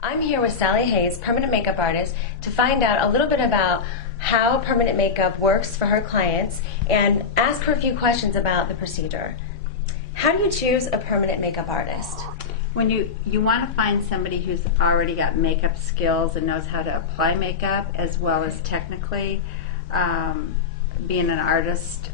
I'm here with Sally Hayes, permanent makeup artist, to find out a little bit about how permanent makeup works for her clients and ask her a few questions about the procedure. How do you choose a permanent makeup artist? When you want to find somebody who's already got makeup skills and knows how to apply makeup as well as technically being an artist,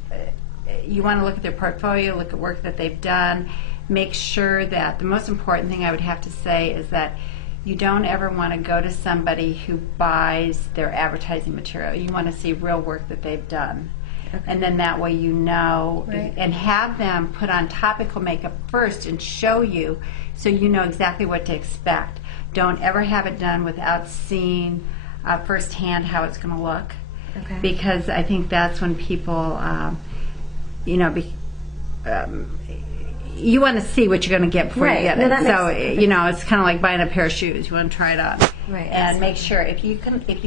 you want to look at their portfolio, look at work that they've done, make sure that the most important thing I would have to say is that you don't ever want to go to somebody who buys their advertising material. You want to see real work that they've done. Okay. And then that way you know, right. And have them put on topical makeup first and show you so you know exactly what to expect. Don't ever have it done without seeing firsthand how it's going to look. Okay. Because I think that's when people, you want to see what you're going to get before you get it. So it's kind of like buying a pair of shoes. You want to try it on, right? And make sure if you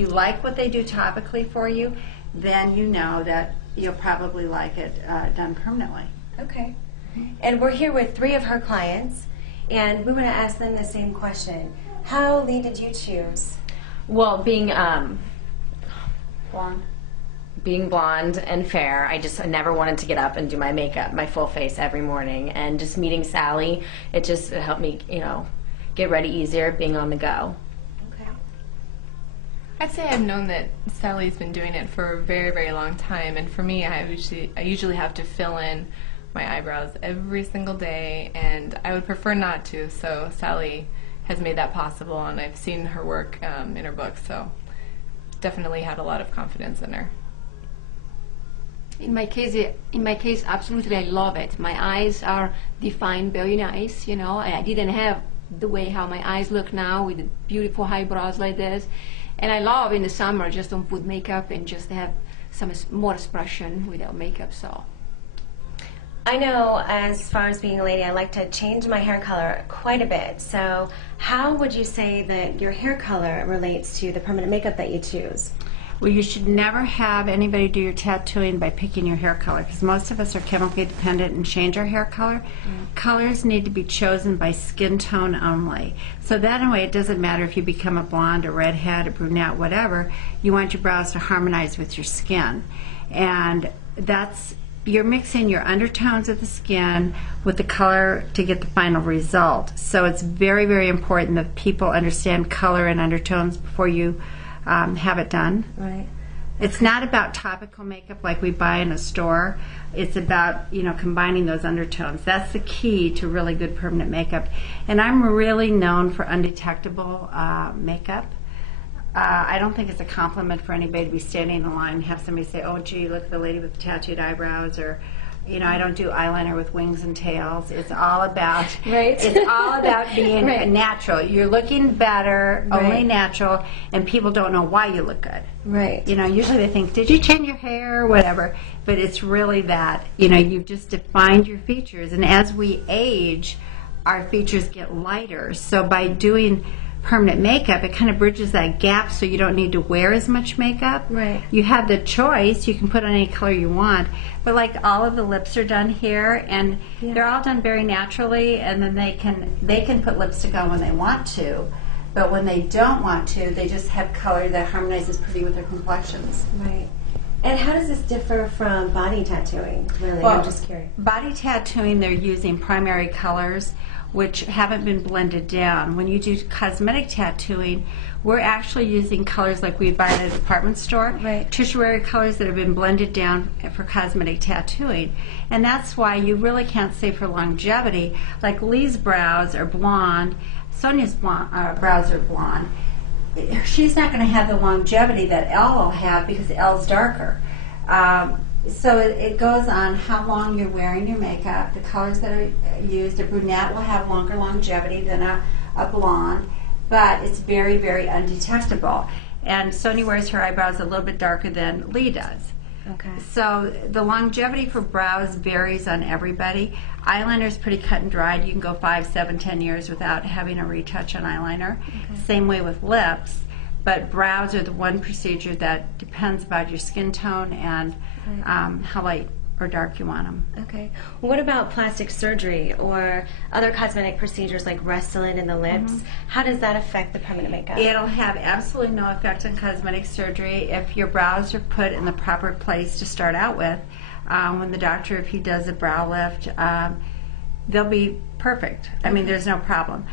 like what they do topically for you, then you know that you'll probably like it done permanently. Okay. And we're here with 3 of her clients, and we want to ask them the same question. How, Lee, did you choose? Well, being blonde and fair, I never wanted to get up and do my makeup, my full face every morning. And just meeting Sally, it helped me, get ready easier, being on the go. Okay. I'd say I've known that Sally's been doing it for a very, very long time. And for me, I usually have to fill in my eyebrows every single day, and I would prefer not to. So Sally has made that possible, and I've seen her work in her book. So definitely had a lot of confidence in her. In my case, absolutely, I love it. My eyes are defined very nice, I didn't have the way how my eyes look now with the beautiful eyebrows like this. And I love in the summer just don't put makeup and just have some more expression without makeup. So I know, as far as being a lady, I like to change my hair color quite a bit. So how would you say that your hair color relates to the permanent makeup that you choose? Well, you should never have anybody do your tattooing by picking your hair color, because most of us are chemically dependent and change our hair color. Colors need to be chosen by skin tone only. So that way it doesn't matter if you become a blonde, a redhead, a brunette, whatever. You want your brows to harmonize with your skin. And you're mixing your undertones of the skin with the color to get the final result. So it's very, very important that people understand color and undertones before you have it done. Right. It's not about topical makeup like we buy in a store. It's about combining those undertones. That's the key to really good permanent makeup. And I'm really known for undetectable makeup. I don't think it's a compliment for anybody to be standing in the line and have somebody say, "Oh, gee, look at the lady with the tattooed eyebrows," or I don't do eyeliner with wings and tails. It's all about It's all about being natural. You're looking better, only natural, and people don't know why you look good. Right. Usually they think, "Did you change your hair?" or whatever. But it's really that you've just defined your features, and as we age, our features get lighter. So by doing permanent makeup, it kind of bridges that gap so you don't need to wear as much makeup. Right. You have the choice. You can put on any color you want. But like all of the lips are done here, and they're all done very naturally, and then they can put lipstick on when they want to. But when they don't want to, they just have color that harmonizes pretty with their complexions. Right. And how does this differ from body tattooing, really? Well, I'm just curious. Body tattooing, they're using primary colors which haven't been blended down. When you do cosmetic tattooing, we're actually using colors like we buy at a department store, tertiary colors that have been blended down for cosmetic tattooing. And that's why you really can't say for longevity, like Lee's brows are blonde, Sonia's brows are blonde. She's not going to have the longevity that Elle will have because Elle's darker. So it goes on how long you're wearing your makeup, the colors that are used. A brunette will have longer longevity than a blonde, but it's very, very undetectable. And Sonia wears her eyebrows a little bit darker than Lee does. Okay. So the longevity for brows varies on everybody. Eyeliner is pretty cut and dried. You can go 5, 7, 10 years without having a retouch on eyeliner. Okay. Same way with lips. But brows are the one procedure that depends about your skin tone and how light or dark you want them. Okay. What about plastic surgery or other cosmetic procedures like Restylane in the lips? How does that affect the permanent makeup? It'll have absolutely no effect on cosmetic surgery if your brows are put in the proper place to start out with. When the doctor, if he does a brow lift, they'll be perfect. I mean, there's no problem.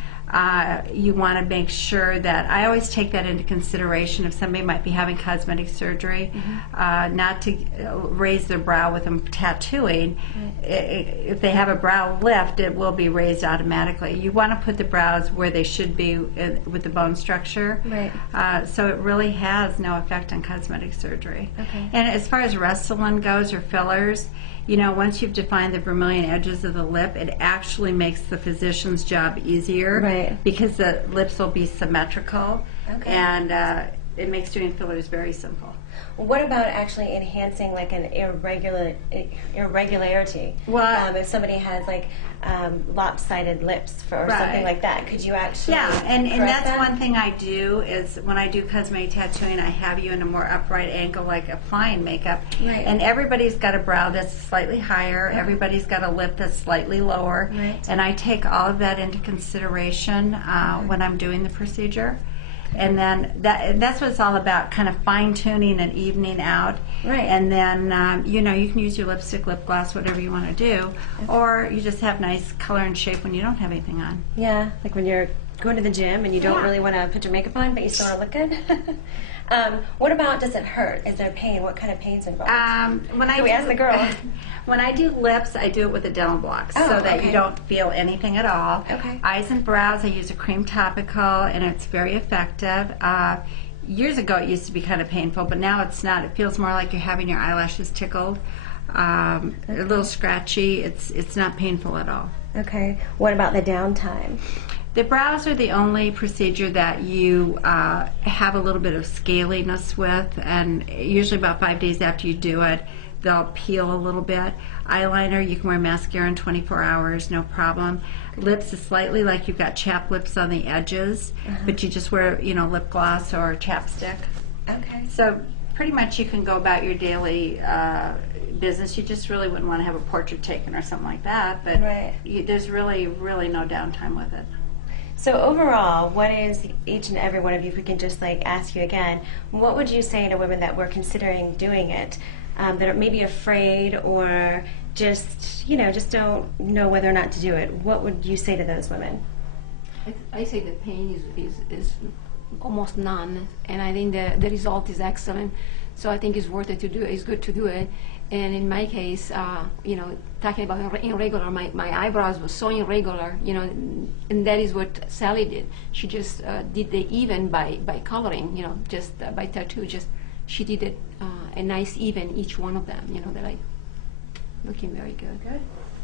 You want to make sure that, I always take that into consideration if somebody might be having cosmetic surgery, not to raise their brow with them tattooing. If they have a brow lift, it will be raised automatically. You want to put the brows where they should be with the bone structure. Right. So it really has no effect on cosmetic surgery. Okay. And as far as Restylane goes, or fillers, you know, once you've defined the vermilion edges of the lip, it actually makes the physician's job easier. Right. Because the lips will be symmetrical. Okay. And it makes doing fillers very simple. What about actually enhancing like an irregularity? Well, if somebody has like lopsided lips or something like that, could you actually and that's that? one thing I do is when I do cosmetic tattooing, I have you in a more upright angle, like applying makeup. Right. And everybody's got a brow that's slightly higher. Everybody's got a lip that's slightly lower. Right. And I take all of that into consideration when I'm doing the procedure. And then that's what it's all about, kind of fine-tuning and evening out. Right. And then, you know, you can use your lipstick, lip gloss, whatever you want to do. Or you just have nice color and shape when you don't have anything on. Yeah, like when you're going to the gym and you don't really want to put your makeup on, but you still want to look good. What about, does it hurt? Is there pain? What kind of pain's involved? We ask the girls. When I do lips, I do it with a dental block so that you don't feel anything at all. Okay. Eyes and brows, I use a cream topical, and it's very effective. Years ago, it used to be kind of painful, but now it's not. It feels more like you're having your eyelashes tickled. A little scratchy. It's not painful at all. Okay. What about the downtime? The brows are the only procedure that you have a little bit of scaliness with, and usually about 5 days after you do it, they'll peel a little bit. Eyeliner, you can wear mascara in 24 hours, no problem. Lips is slightly like you've got chapped lips on the edges, but you just wear, you know, lip gloss or chapstick. Okay. So pretty much you can go about your daily business. You just really wouldn't want to have a portrait taken or something like that, but there's really, really no downtime with it. So overall, what is each and every one of you, if we can just like ask you again, what would you say to women that were considering doing it, that are maybe afraid or just, you know, just don't know whether or not to do it? What would you say to those women? I say the pain is almost none, and I think the result is excellent. So I think it's worth it to do it. It's good to do it. And in my case, you know, talking about irregular, my eyebrows were so irregular, you know, and that is what Sally did. She just did the even by coloring, you know, just by tattoo. Just she did it a nice even, each one of them, you know, they're like looking very good. Good.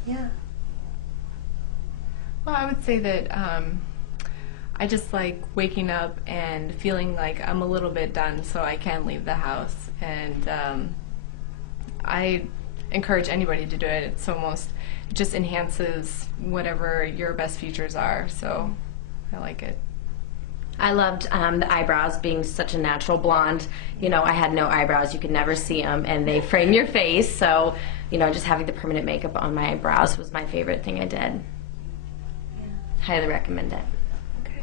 Yeah. Well, I would say that I just like waking up and feeling like I'm a little bit done so I can leave the house. And I encourage anybody to do it. It just enhances whatever your best features are. So I like it. I loved the eyebrows being such a natural blonde. You know, I had no eyebrows. You could never see them, and they frame your face. So, you know, just having the permanent makeup on my eyebrows was my favorite thing I did. Yeah. Highly recommend it. Okay.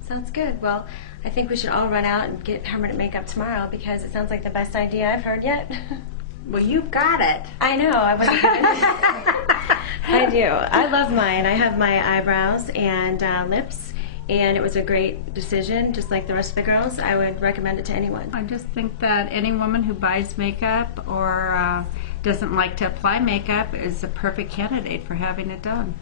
Sounds good. Well, I think we should all run out and get permanent makeup tomorrow because it sounds like the best idea I've heard yet. Well, you've got it. I know. I do. I love mine. I have my eyebrows and lips, and it was a great decision, just like the rest of the girls. I would recommend it to anyone. I just think that any woman who buys makeup or doesn't like to apply makeup is a perfect candidate for having it done.